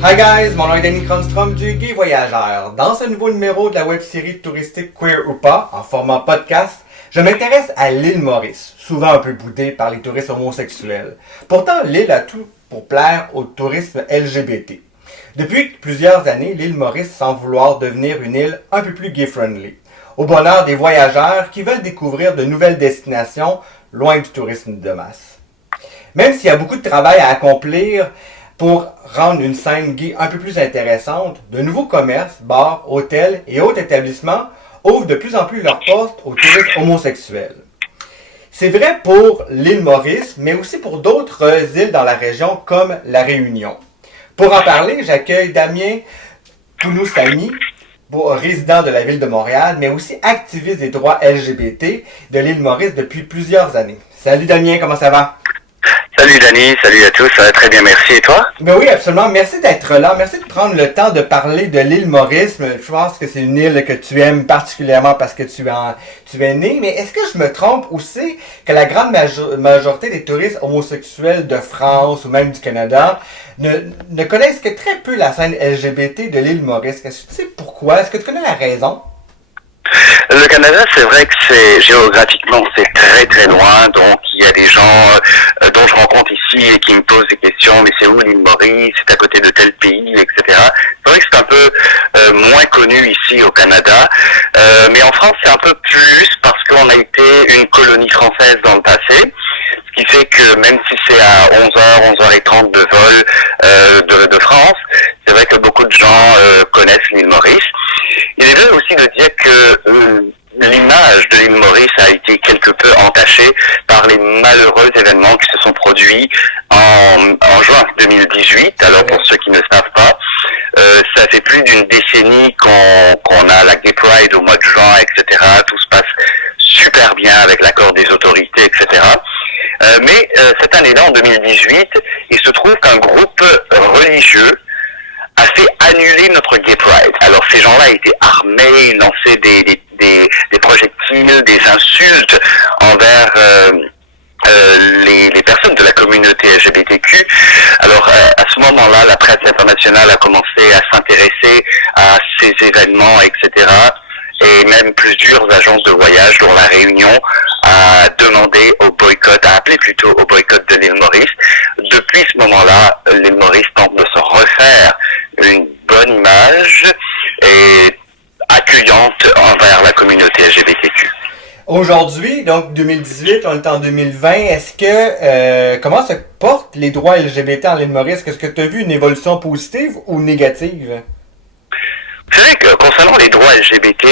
Hi guys, mon nom est Danny Cronstrom du Guy Voyageur. Dans ce nouveau numéro de la web-série touristique Queer ou pas, en format podcast, je m'intéresse à l'île Maurice, souvent un peu boudée par les touristes homosexuels. Pourtant, l'île a tout pour plaire au tourisme LGBT. Depuis plusieurs années, l'île Maurice semble vouloir devenir une île un peu plus gay-friendly, au bonheur des voyageurs qui veulent découvrir de nouvelles destinations loin du tourisme de masse. Même s'il y a beaucoup de travail à accomplir pour rendre une scène gay un peu plus intéressante, de nouveaux commerces, bars, hôtels et autres établissements ouvrent de plus en plus leurs portes aux touristes homosexuels. C'est vrai pour l'île Maurice, mais aussi pour d'autres îles dans la région comme la Réunion. Pour en parler, j'accueille Damien Pounoussami, résident de la ville de Montréal, mais aussi activiste des droits LGBT de l'île Maurice depuis plusieurs années. Salut Damien, comment ça va? Salut Danny, salut à tous, ça va très bien, merci. Et toi? Ben oui, absolument. Merci d'être là. Merci de prendre le temps de parler de l'île Maurice. Je pense que c'est une île que tu aimes particulièrement parce que tu es né. Mais est-ce que je me trompe aussi que la grande majorité des touristes homosexuels de France ou même du Canada ne connaissent que très peu la scène LGBT de l'île Maurice? Est-ce que tu sais pourquoi? Est-ce que tu connais la raison? Le Canada, c'est vrai que géographiquement, c'est très très loin, donc il y a des gens dont je rencontre ici et qui me posent des questions, mais c'est où l'île Maurice, c'est à côté de tel pays, etc. C'est vrai que c'est un peu moins connu ici au Canada, mais en France c'est un peu plus parce qu'on a été une colonie française dans le passé, ce qui fait que même si c'est à 11h, 11h30 de vol de France, c'est vrai que beaucoup de gens connaissent l'île Maurice. Il est vrai aussi de dire que l'image de l'île Maurice a été quelque peu entachée par les malheureux événements qui se sont produits en juin 2018. Alors pour ceux qui ne savent pas, ça fait plus d'une décennie qu'on a la Gay Pride au mois de juin, etc. Tout se passe super bien avec l'accord des autorités, etc. Mais cette année-là, en 2018, il se trouve qu'un groupe religieux a fait annuler notre Gay Pride. Alors ces gens-là étaient armés, ils lançaient des projectiles, des insultes envers les personnes de la communauté LGBTQ. Alors à ce moment-là, la presse internationale a commencé à s'intéresser à ces événements, etc. Et même plusieurs agences de voyage, dont la Réunion, a demandé au boycott, a appelé plutôt au boycott de l'île Maurice. Depuis ce moment-là, l'île Maurice tente de se refaire une bonne image et accueillante envers la communauté LGBTQ. Aujourd'hui, donc 2018, on est en 2020, est-ce que comment se portent les droits LGBT en l'île Maurice? Est-ce que tu as vu une évolution positive ou négative? Vous savez que concernant les droits LGBT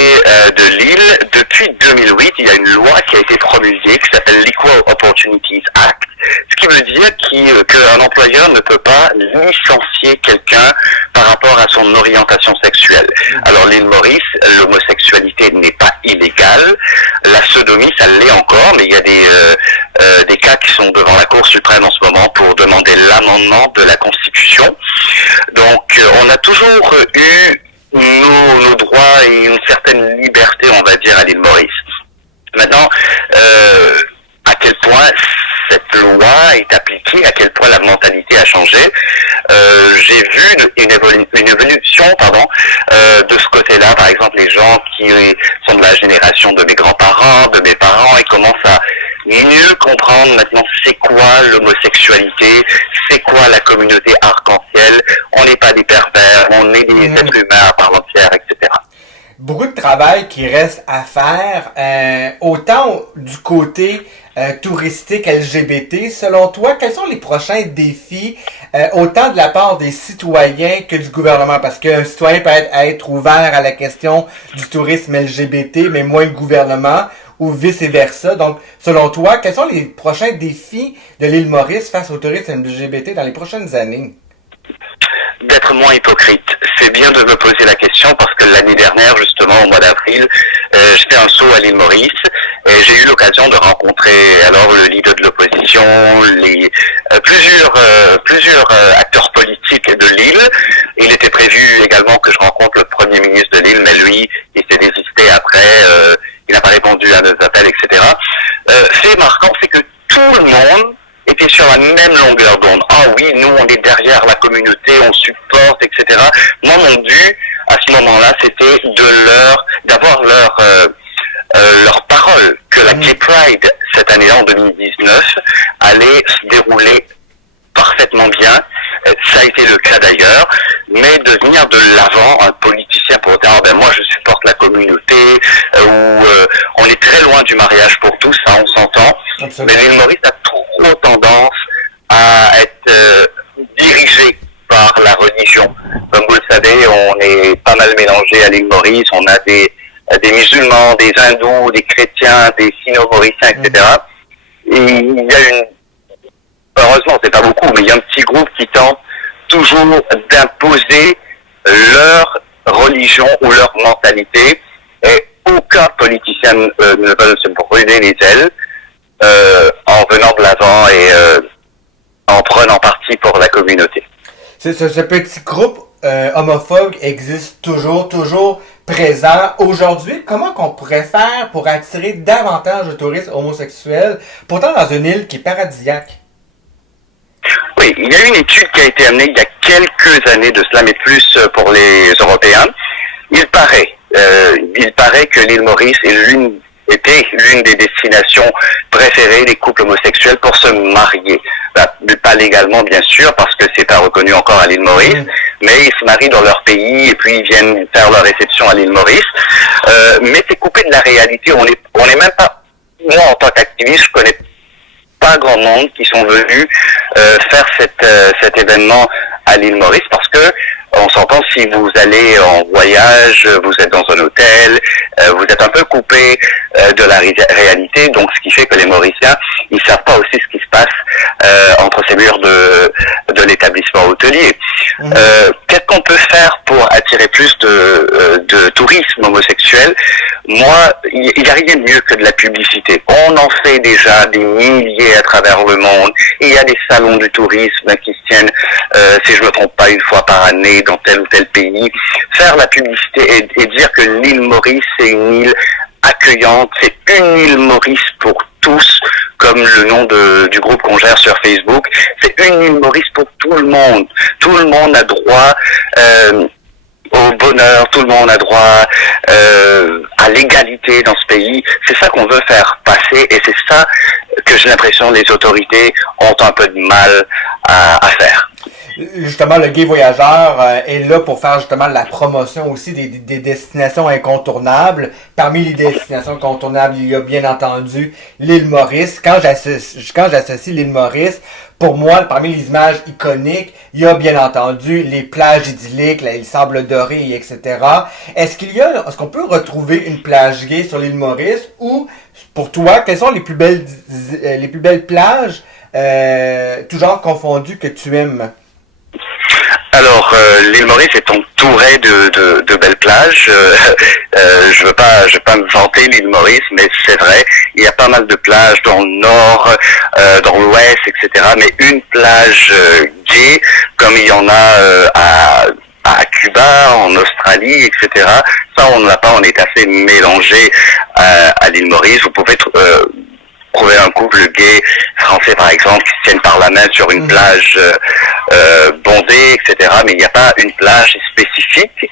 de l'île, depuis 2008, il y a une loi qui a été promulguée qui s'appelle l'Equal Opportunities Act, ce qui veut dire qu'un employeur ne peut pas licencier quelqu'un par rapport à son orientation sexuelle. Alors l'île Maurice, l'homosexualité n'est pas illégale, la sodomie ça l'est encore, mais il y a des cas qui sont devant la Cour suprême en ce moment pour demander l'amendement de la Constitution. Donc on a toujours eu nos droits et une certaine liberté, on va dire, à l'île Maurice. Maintenant, à quel point cette loi est appliquée, à quel point la mentalité a changé, j'ai vu une évolution de ce côté-là. Par exemple, les gens qui sont de la génération de mes grands-parents, de mes parents, ils commencent à mieux comprendre maintenant c'est quoi l'homosexualité, c'est quoi la communauté arc-en-ciel. On n'est pas des pervers, on est des êtres humains à part entière, etc. Beaucoup de travail qui reste à faire, autant du côté touristique LGBT. Selon toi, quels sont les prochains défis, autant de la part des citoyens que du gouvernement? Parce qu'un citoyen peut être ouvert à la question du tourisme LGBT, mais moins le gouvernement, ou vice-versa. Donc, selon toi, quels sont les prochains défis de l'île Maurice face au tourisme LGBT dans les prochaines années? D'être moins hypocrite. C'est bien de me poser la question parce que l'année dernière, justement, au mois d'avril, j'ai fait un saut à l'île Maurice et j'ai eu l'occasion de rencontrer alors le leader de l'opposition, plusieurs acteurs politiques de l'île. Il était prévu également que je rencontre le premier ministre de l'île, mais lui, il s'est désisté après, il n'a pas répondu à nos appels, etc. Fait marquant, c'est que tout le monde était sur la même longueur d'onde. Ah oui, nous on est derrière la communauté, on supporte, etc. Moi, mon but à ce moment-là, c'était d'avoir leur parole que la Gay Pride cette année-là en 2019 allait se dérouler parfaitement bien. Ça a été le cas d'ailleurs, mais de venir de l'avant, un politicien pour dire moi je supporte la communauté, on est très loin du mariage pour tous, ça on s'entend. Absolument. Mais l'île Maurice a trop tendance à être dirigée par la religion. Comme vous le savez, on est pas mal mélangé à l'île Maurice, on a des musulmans, des hindous, des chrétiens, des sino-mauriciens, etc. Et il y a heureusement, c'est pas beaucoup, mais il y a un petit groupe qui tente toujours d'imposer leur religion ou leur mentalité, et aucun politicien ne veut se brûler les ailes en venant de l'avant et en prenant parti pour la communauté. Ce petit groupe homophobe existe toujours présent. Aujourd'hui, comment qu'on pourrait faire pour attirer davantage de touristes homosexuels, pourtant dans une île qui est paradisiaque? Oui, il y a une étude qui a été amenée il y a quelques années de cela, mais plus pour les Européens. Il paraît que l'île Maurice était l'une des destinations préférées des couples homosexuels pour se marier. Pas légalement, bien sûr, parce que c'est pas reconnu encore à l'île Maurice, mais ils se marient dans leur pays et puis ils viennent faire leur réception à l'île Maurice. Mais c'est coupé de la réalité. On est même pas, moi en tant qu'activiste, je connais pas grand monde qui sont venus faire cet événement à l'île Maurice, parce que on s'entend, si vous allez en voyage, vous êtes dans un hôtel, vous êtes un peu coupé de la réalité, donc ce qui fait que les Mauriciens, ils savent pas aussi ce qui se passe entre ces murs de l'établissement hôtelier. Qu'est-ce qu'on peut faire pour attirer plus de tourisme homosexuel? Moi, il n'y a rien de mieux que de la publicité. On en fait déjà des milliers à travers le monde. Il y a des salons du tourisme qui se tiennent, si je ne me trompe pas, une fois par année dans tel ou tel pays. Faire la publicité et dire que l'île Maurice, c'est une île accueillante, c'est une île Maurice pour tous, comme le nom du groupe qu'on gère sur Facebook. C'est une île Maurice pour tout le monde. Tout le monde a droit au bonheur, tout le monde a droit à l'égalité dans ce pays. C'est ça qu'on veut faire passer, et c'est ça que j'ai l'impression les autorités ont un peu de mal à faire. Justement, le Gay Voyageur est là pour faire justement la promotion aussi des destinations incontournables. Parmi les destinations incontournables, il y a bien entendu l'île Maurice. Quand j'associe l'île Maurice, pour moi, parmi les images iconiques, il y a bien entendu les plages idylliques, les sables dorés, etc. Est-ce qu'on peut retrouver une plage gay sur l'île Maurice, ou pour toi, quelles sont les plus belles plages, tout genre confondu, que tu aimes? Alors, l'île Maurice est entourée de belles plages. Je veux pas me vanter l'île Maurice, mais c'est vrai, il y a pas mal de plages dans le nord, dans l'ouest, etc. Mais une plage gay, comme il y en a à Cuba, en Australie, etc. Ça, on ne l'a pas. On est assez mélangé à l'île Maurice. Vous pouvez trouver un couple gay français, par exemple, qui se tiennent par la main sur une plage bondée, etc. Mais il n'y a pas une plage spécifique.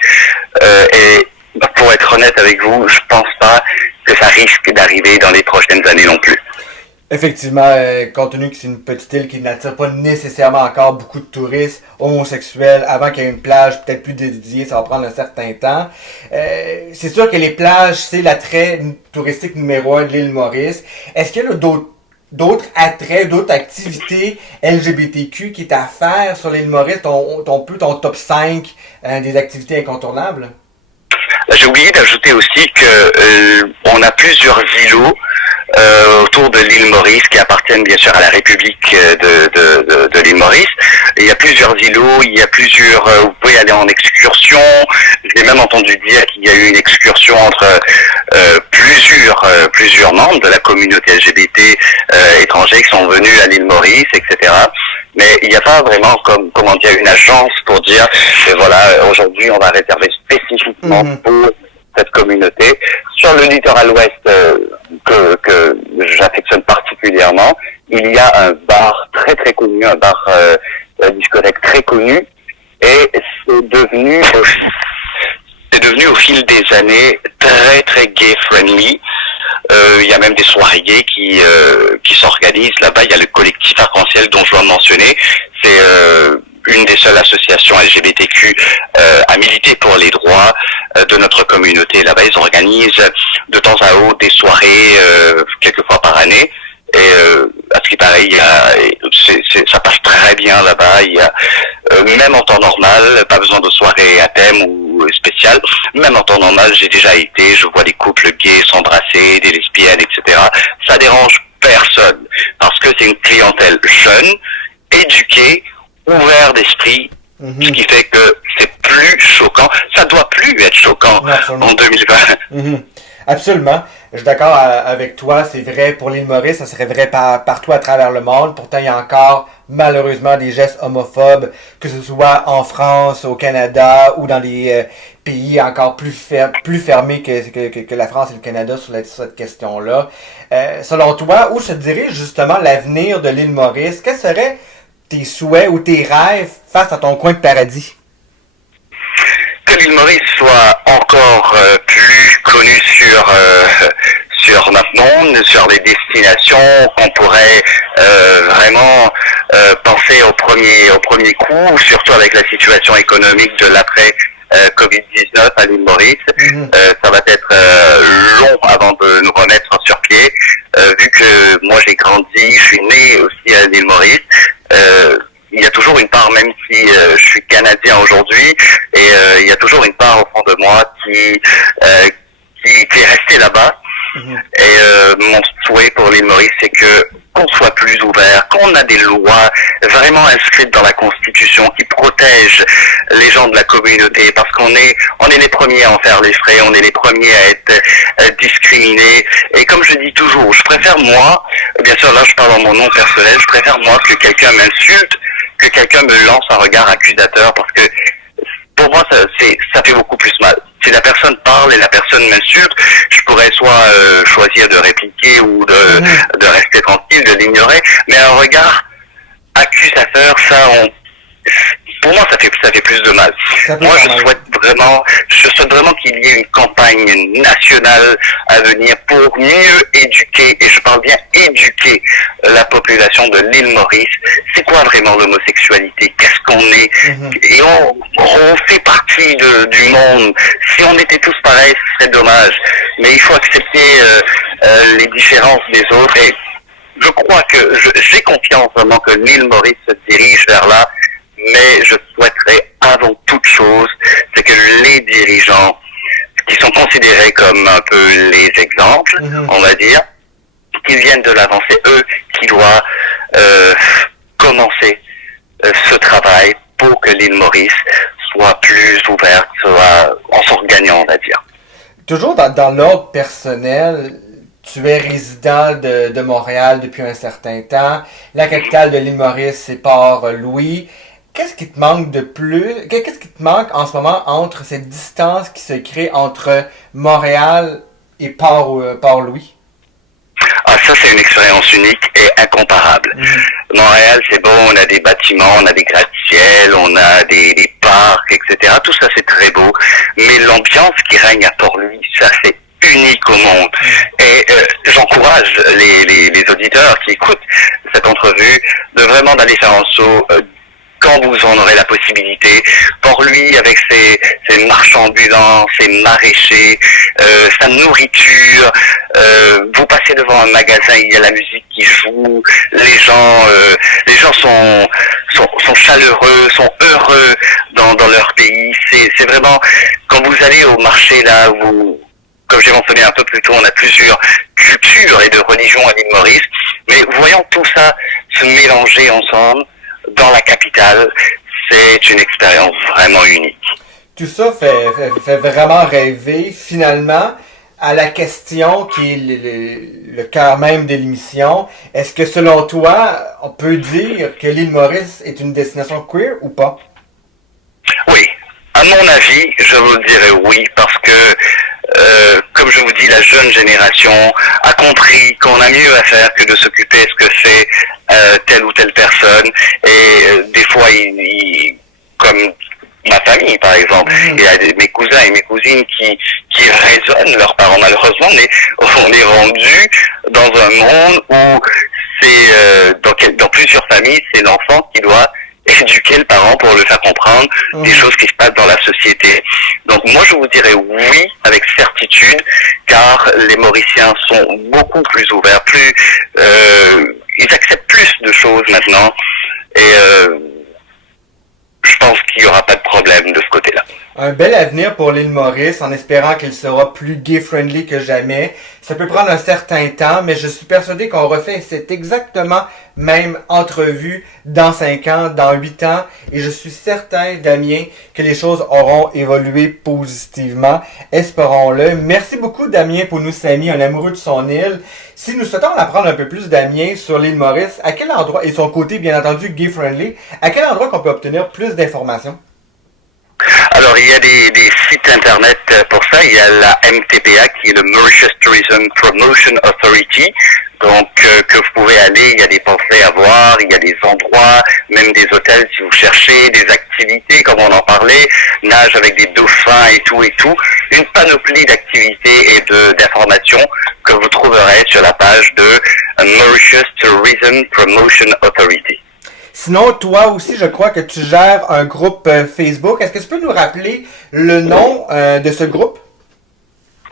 Et pour être honnête avec vous, je pense pas que ça risque d'arriver dans les prochaines années non plus. Effectivement, compte tenu que c'est une petite île qui n'attire pas nécessairement encore beaucoup de touristes homosexuels, avant qu'il y ait une plage peut-être plus dédiée, ça va prendre un certain temps. C'est sûr que les plages, c'est l'attrait touristique numéro 1 de l'île Maurice. Est-ce qu'il y a d'autres attraits, d'autres activités LGBTQ qui est à faire sur l'île Maurice, ton top 5 des activités incontournables? J'ai oublié d'ajouter aussi que on a plusieurs îlots autour de l'île Maurice qui appartiennent bien sûr à la République de l'île Maurice. Il y a plusieurs îlots, il y a vous pouvez aller en excursion. J'ai même entendu dire qu'il y a eu une excursion entre plusieurs membres de la communauté LGBT étrangers qui sont venus à l'île Maurice, etc. Mais il n'y a pas vraiment une agence pour dire voilà, aujourd'hui on va réserver spécifiquement pour cette communauté. Sur le littoral ouest que j'affectionne particulièrement, il y a un bar très très connu, un bar discothèque très connu, et c'est devenu au fil des années très très gay friendly. Il y a même des soirées gays qui s'organisent là-bas. Il y a le collectif Arc-en-Ciel dont je dois mentionner. C'est une des seules associations LGBTQ à militer pour les droits de notre communauté. Là-bas, ils organisent de temps à autre des soirées quelques fois par année. Et à ce qui paraît, ça passe très bien là-bas. Il y a même en temps normal, pas besoin de soirée à thème ou spéciale. Même en temps normal, j'ai déjà été. Je vois des couples gays s'embrasser, des lesbiennes, etc. Ça dérange personne parce que c'est une clientèle jeune, éduquée, ouverte d'esprit. Ce qui fait que c'est plus choquant. Ça doit plus être choquant en 2020. Absolument. Je suis d'accord avec toi. C'est vrai pour l'île Maurice, ça serait vrai partout à travers le monde. Pourtant, il y a encore malheureusement des gestes homophobes, que ce soit en France, au Canada ou dans des pays encore plus fermés que la France et le Canada sur cette question-là. Selon toi, où se dirige justement l'avenir de l'île Maurice? Quels seraient tes souhaits ou tes rêves face à ton coin de paradis? Que l'île Maurice soit encore plus connue sur notre monde, sur les destinations qu'on pourrait vraiment penser au premier coup, surtout avec la situation économique de l'après Covid-19 à l'île Maurice. Ça va être long avant de nous remettre sur pied, vu que moi j'ai grandi, je suis né aussi à l'île Maurice. Il y a toujours une part, même si je suis canadien aujourd'hui, et il y a toujours une part au fond de moi qui est restée là-bas. Et mon souhait pour l'île Maurice, c'est que qu'on soit plus ouvert, qu'on a des lois vraiment inscrites dans la Constitution qui protègent les gens de la communauté, parce qu'on est les premiers à en faire les frais, on est les premiers à être discriminés. Et comme je dis toujours, je préfère moi, bien sûr là je parle en mon nom personnel, je préfère moi que quelqu'un m'insulte, que quelqu'un me lance un regard accusateur, parce que pour moi ça fait beaucoup plus mal. Si la personne parle et la personne m'insulte, je pourrais soit choisir de répliquer ou de rester tranquille, de l'ignorer, mais un regard accusateur, pour moi ça fait plus de mal. Moi je souhaite vraiment qu'il y ait une campagne nationale à venir pour mieux éduquer, et je parle bien éduquer la population de l'île Maurice. C'est quoi vraiment l'homosexualité? Qu'est-ce qu'on est? Et on fait partie du monde. Si on était tous pareils, ce serait dommage. Mais il faut accepter les différences des autres, et je crois que j'ai confiance vraiment que l'île Maurice se dirige vers là. Mais je souhaiterais avant toute chose, c'est que les dirigeants, qui sont considérés comme un peu les exemples, on va dire, qui viennent de l'avant, c'est eux qui doivent commencer ce travail pour que l'île Maurice soit plus ouverte, soit en se regagnant, on va dire. Toujours dans l'ordre personnel, tu es résident de Montréal depuis un certain temps. La capitale de l'île Maurice, c'est Port-Louis. Qu'est-ce qui te manque de plus? Qu'est-ce qui te manque en ce moment entre cette distance qui se crée entre Montréal et Port-Louis? Ah, ça, c'est une expérience unique et incomparable. Montréal, c'est bon, on a des bâtiments, on a des gratte-ciel, on a des parcs, etc. Tout ça, c'est très beau. Mais l'ambiance qui règne à Port-Louis, ça, c'est unique au monde. Et j'encourage les auditeurs qui écoutent cette entrevue de vraiment d'aller faire un saut quand vous en aurez la possibilité. Port-Louis, avec ses marchands ambulants, ses maraîchers, sa nourriture, vous passez devant un magasin, il y a la musique qui joue, les gens sont chaleureux, sont heureux dans leur pays. C'est vraiment, quand vous allez au marché là, comme j'ai mentionné un peu plus tôt, on a plusieurs cultures et de religions à l'île Maurice, mais voyons tout ça se mélanger ensemble dans la capitale, c'est une expérience vraiment unique. Tout ça fait vraiment rêver, finalement, à la question qui est le cœur même de l'émission. Est-ce que, selon toi, on peut dire que l'île Maurice est une destination queer ou pas? Oui. À mon avis, je vous dirais oui, parce que comme je vous dis, la jeune génération a compris qu'on a mieux à faire que de s'occuper de ce que fait telle ou telle personne. Et des fois, comme ma famille, par exemple, il y a mes cousins et mes cousines qui raisonnent leurs parents. Malheureusement, on est rendu dans un monde où c'est dans plusieurs familles, c'est l'enfant qui doit éduquer le parent pour le faire comprendre des choses qui se passent dans la société. Donc moi je vous dirais oui avec certitude, car les Mauriciens sont beaucoup plus ouverts, ils acceptent plus de choses maintenant, et je pense qu'il n'y aura pas de problème de ce côté-là. Un bel avenir pour l'île Maurice, en espérant qu'il sera plus gay-friendly que jamais. Ça peut prendre un certain temps, mais je suis persuadé qu'on refait cette exactement même entrevue dans 5 ans, dans 8 ans, et je suis certain, Damien, que les choses auront évolué positivement. Espérons-le. Merci beaucoup, Damien, pour nous Samy, un amoureux de son île. Si nous souhaitons en apprendre un peu plus, Damien, sur l'île Maurice, à quel endroit, et son côté, bien entendu, gay-friendly, à quel endroit qu'on peut obtenir plus d'informations? Alors, il y a des sites internet pour ça. Il y a la MTPA, qui est le Mauritius Tourism Promotion Authority. Donc, que vous pouvez aller, il y a des pamphlets à voir, il y a des endroits, même des hôtels si vous cherchez, des activités, comme on en parlait, nage avec des dauphins et tout. Une panoplie d'activités et d'informations que vous trouverez sur la page de Mauritius Tourism Promotion Authority. Sinon, toi aussi, je crois que tu gères un groupe Facebook. Est-ce que tu peux nous rappeler le nom de ce groupe?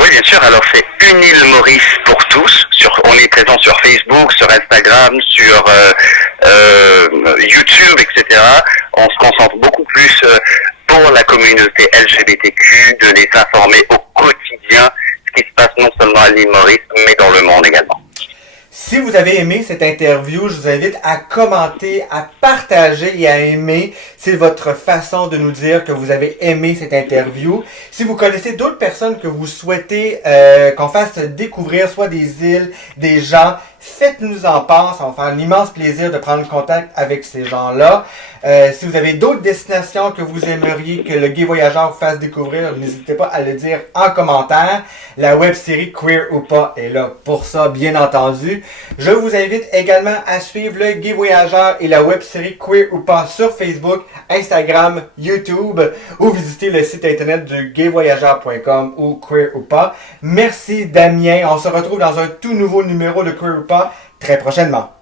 Oui, bien sûr. Alors, c'est Une île Maurice pour tous. On est présent sur Facebook, sur Instagram, sur YouTube, etc. On se concentre beaucoup plus pour la communauté LGBTQ, de les informer au quotidien ce qui se passe non seulement à l'île Maurice, mais dans le monde également. Si vous avez aimé cette interview, je vous invite à commenter, à partager et à aimer. C'est votre façon de nous dire que vous avez aimé cette interview. Si vous connaissez d'autres personnes que vous souhaitez qu'on fasse découvrir, soit des îles, des gens, faites-nous en part. Ça va me faire un immense plaisir de prendre contact avec ces gens-là. Si vous avez d'autres destinations que vous aimeriez que le Gay Voyageur vous fasse découvrir, n'hésitez pas à le dire en commentaire. La web-série Queer ou pas est là pour ça, bien entendu. Je vous invite également à suivre le Gay Voyageur et la web-série Queer ou pas sur Facebook, Instagram, YouTube, ou visiter le site internet du gayvoyageur.com ou Queer ou pas. Merci Damien, on se retrouve dans un tout nouveau numéro de Queer ou pas très prochainement.